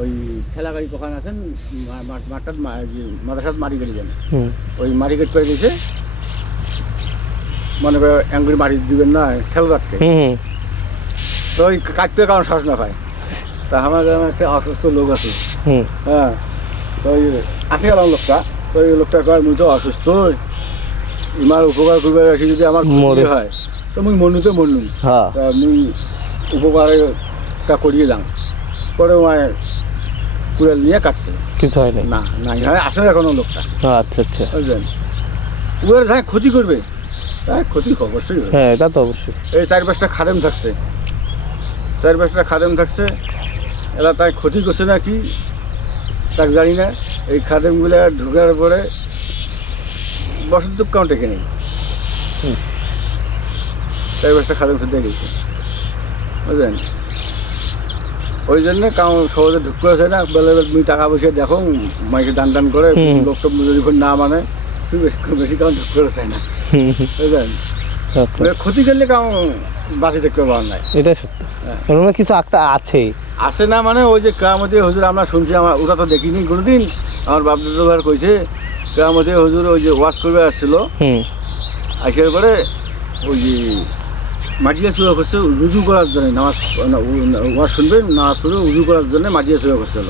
ওই ঠেলা গাড়ি কখন আছেন মাঠটার মাদ্রাসাত মাটি গাড়ি যান ওই মাটি গেট করে গেছে মনে করে অ্যাঙ্গুরি মাটি দিবেন না ঠেলা কাটতে তো ওই কাটতে কারণ শ্বাস না পায় তা আমার গ্রামে একটা অসুস্থ লোক আছে হ্যাঁ তো ওই আসে গেলাম লোকটা তো ওই লোকটা কয় মুই তো অসুস্থ ইমার উপকার করবে রাখি যদি আমার মরে হয় তো মুই মনুতে মরলুম তা মুই উপকারটা করিয়ে যাম পরে মায়ের কুড়াল নিয়ে কাটছে কিছু হয় না না না আসে এখনো লোকটা আচ্ছা আচ্ছা বুঝলেন কুড়াল যাই ক্ষতি করবে তাই ক্ষতি অবশ্যই হ্যাঁ তা তো অবশ্যই এই 4-5টা খাদেম থাকছে 4-5টা খাদেম থাকছে এরা তাই ক্ষতি করছে না কি তাকে জানি না এই খাদেমগুলো ঢুকার পরে বসন্ত কাউন্টে কিনে 4-5টা খাদেম শুদ্ধ গেছে বুঝলেন ওই জন্য কাউ সহজে ঢুকতে আসে না বলে তুমি টাকা পয়সা দেখো মাইকে দান টান করে লোকটা যদি না মানে বেশি কাউ ঢুকতে চাই না বুঝলেন ক্ষতি করলে কাউ বাঁচি থাকতে পার নাই এটা সত্য কিছু একটা আছে আসে না মানে ওই যে কেরামতি হুজুর আমরা শুনছি আমার ওটা তো দেখিনি কোনোদিন আমার বাপ দাদার কইছে কেরামতি হুজুর ওই যে ওয়াশ করবে আসছিল আসার পরে ওই যে মাটিয়া চুয়া করছে রুজু করার জন্য নামাজ ওয়াশ শুনবেন নামাজ পড়বে উজু করার জন্য মাটিয়া চুয়া করছিল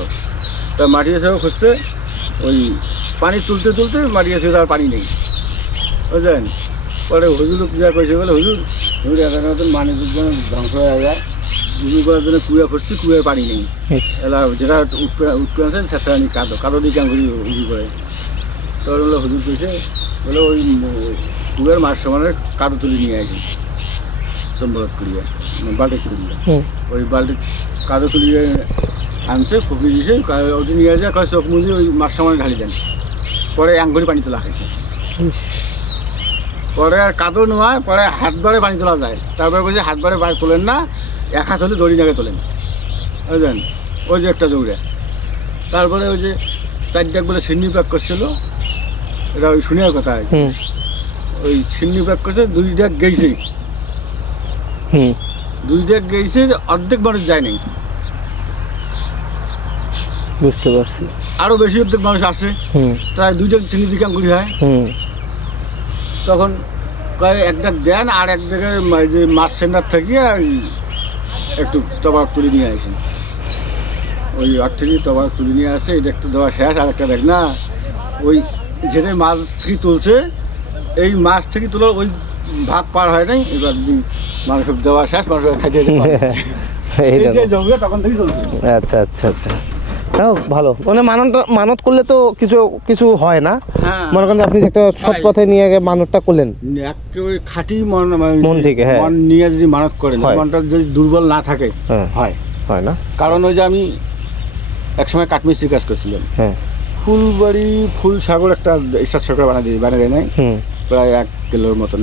তা মাটিয়া চুয়া খুঁজছে ওই পানি তুলতে তুলতে মাটিয়া চুয়া আর পানি নেই বুঝলেন পরে হুজুর পূজা করেছে বলে হুজুর এখন নতুন মানি ধ্বংস হয়ে যায় উজু করার জন্য কুয়া খুঁজছি কুয়ার পানি নেই এলা যেটা উঠতে আছেন সেটা আমি কাদো দিকে ঘুরি উজু করে তো বললো হুজুর কইছে বলে ওই কুয়ার মাছ সমানের কাদো তুলে নিয়ে আসি সম্বরত করিয়া বাল্টি তুলিয়া ওই বাল্টি কাদো তুলিয়ে আনছে ফুকিয়ে দিয়েছে ওটি নিয়ে যায় কয় চোখ মুজি ওই মাছ সমানে ঢালি দেন পরে অ্যাঙ্গুরি পানি তোলা খাইছে পরে আর কাদো নোয়ায় পরে হাত বারে পানি তোলা যায় তারপরে বলছে হাত বারে বাইরে তোলেন না এক হাত হলে দড়ি নাগে তোলেন বুঝলেন ওই যে একটা জৌড়ে তারপরে ওই যে 4 ডাক বলে সিন্নি প্যাক করছিল এটা ওই শুনিয়ার কথা আর ওই সিন্নি প্যাক করছে 2 ডাক গেছে 2 ডাক গেছে অর্ধেক মানুষ যায় নাই বুঝতে পারছি আরো বেশি অর্ধেক মানুষ আসে তাই 2 ডাক চিনি দিকে আঙ্গুরি হয় তখন কয় 1 ডাক দেন আর 1 ডাকের যে মাছ সেন্টার থাকিয়ে একটু তবাক তুলে নিয়ে আসেন ওই আর থেকে তবাক তুলে নিয়ে আসে এটা একটু দেওয়া শেষ আর একটা দেখ না ওই যেটা মাছ থেকে তুলছে এই মাছ থেকে তোলা ওই ভাগ পার হয় নাই এবার মানুষ দেওয়া শেষ মানুষ খাইতে তখন থেকেই চলছে আচ্ছা আচ্ছা আচ্ছা ভালো মানে মানত করলে তো কিছু কিছু হয় না মনে করেন আপনি একটা সৎ পথে নিয়ে গিয়ে মানতটা করলেন একেবারে খাঁটি মন থেকে হ্যাঁ মন নিয়ে যদি মানত করেন মনটা যদি দুর্বল না থাকে হয় হয় না কারণ ওই যে আমি একসময় কাঠমিস্ত্রি কাজ করছিলাম ফুলবাড়ি ফুলসাগর একটা স্টার সরকার বানিয়ে দেয় নাই প্রায় 1 কিলোর মতন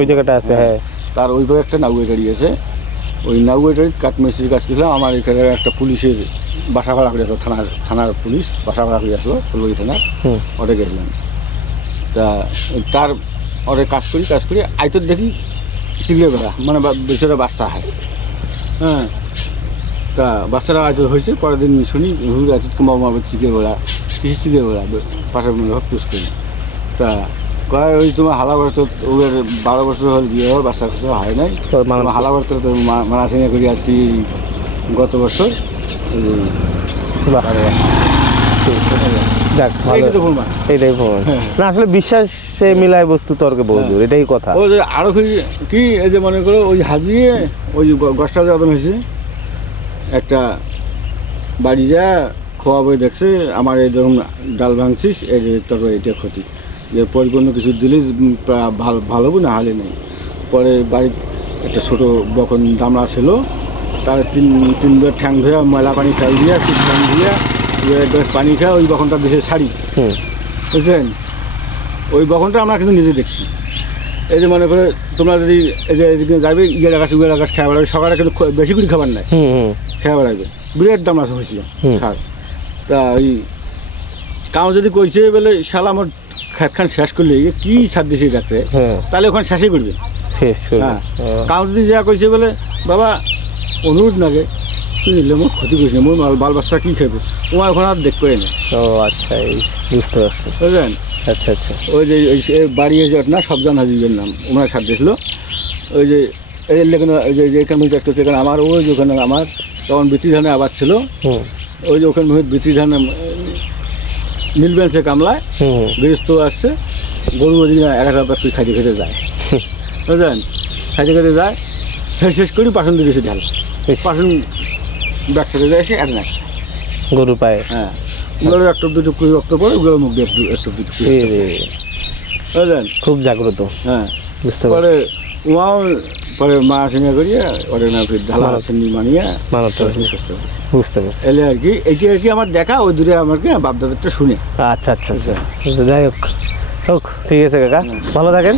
ওই জায়গাটা আছে হ্যাঁ তার ওইভাবে একটা নাউয়ে গাড়ি আছে ওই নাউয়ে গাড়ি কাঠমিস্ত্রি কাজ করছিলাম আমার এখানে একটা পুলিশের বাসা ভাড়া করে আসলো থানার পুলিশ বাসা ভাড়া করে আসলো ফুলবাড়ি থানার ওটা গেছিলাম তা তার ওরে কাজ করি আইতর দেখি চিগলে বেড়া মানে বেচারা বাচ্চা হয় হ্যাঁ তা বাচ্চারা আইতর হয়েছে পরের দিন শুনি হুর আইতর কমাবে চিকে বেড়া কিছু চিকে বেড়া পাশের মনে হোক পুষ করি তা কয় ওই তোমার হালাবার তো ওদের 12 বছর হল বিয়ে হওয়ার বাচ্চা কাচ্চা হয় নাই হালাবার তো মারা চিনে করে আসছি গত বছর এইটাই প্রমাণ না আসলে বিশ্বাস সে মিলায় বস্তু তর্কে বহুদূর এটাই কথা ওই যে আরো কি এই যে মনে করো ওই হাজিয়ে ওই যে গছটা যখন হয়েছে একটা বাড়ি যা খোয়া বই দেখছে আমার এই ধরুন ডাল ভাঙছিস এই যে তোর এটা ক্ষতি যে পরিপূর্ণ কিছু দিলে ভালো না হালে নেই পরে বাড়ির একটা ছোটো বকন দামড়া ছিল তার তিনবার ঠ্যাং ধরে ময়লা পানি ফেল দিয়া ঠ্যাং দিয়া পানি খায় ওই বকনটা দেশে ছাড়ি বুঝলেন ওই বকনটা আমরা কিন্তু নিজে দেখছি এই যে মনে করে তোমরা যদি এই যে যাবে ইয়ে গাছ খেয়ে বেড়াবে সকালে কিন্তু বেশি করে খাবার নাই খেয়ে বেড়াবে বিরাট দাম আছে হয়েছিল সার তা ওই কাউ যদি কইছে বলে শালা আমার খেত খান শেষ করলে কি সার দিছে ডাক্তারে তাহলে ওখানে শেষই করবে শেষ হ্যাঁ কাউ যদি যা কইছে বলে বাবা অনুরোধ নাগে তুই নিলে মোর ক্ষতি করিস না, মোর বাল বাচ্চা কী খাবে, তোমার ওখানে আর দেখবে না। ও আচ্ছা, এই বুঝতে পারছি। বুঝলেন? আচ্ছা আচ্ছা। ওই যে বাড়ি না সবজান হাজির নাম ওনার সাথ দিয়েছিল, ওই যে এই লেখানো ওই যে এখানে চাষ করছে এখানে আমার, ওই যে ওখানে আমার তখন বৃত্তি ধানে আবাদ ছিল, ওই যে ওখানে বৃত্তি ধানে নীলবেঞ্চে কামলায় গৃহস্থ আসছে, গরু ওদিকে 11 করে খাইতে খেতে যায়। বুঝলেন? খাইতে যায়, শেষ করি পাশন দিয়েছে ঢাল, পাশন ব্যবসাতে যায় এসে এক নাকছে গরু পায়ে। হ্যাঁ, ওগুলো একটা দুটো করে রক্ত পড়ে, ওগুলো মুখ দিয়ে একটু দুটো। বুঝলেন? খুব জাগ্রত। হ্যাঁ, বুঝতে পরে ওয়াও পরে মা সিঙ্গা করিয়া ওরে না ঢালা আসেনি মানিয়া মানবটা সুস্থ হয়েছে। বুঝতে পারছি। এলে আর কি এইটি আর কি আমার দেখা, ওই দূরে আমাকে বাপদাদারটা শুনে। আচ্ছা আচ্ছা আচ্ছা, যাই হোক হোক, ঠিক আছে কাকা, ভালো থাকেন।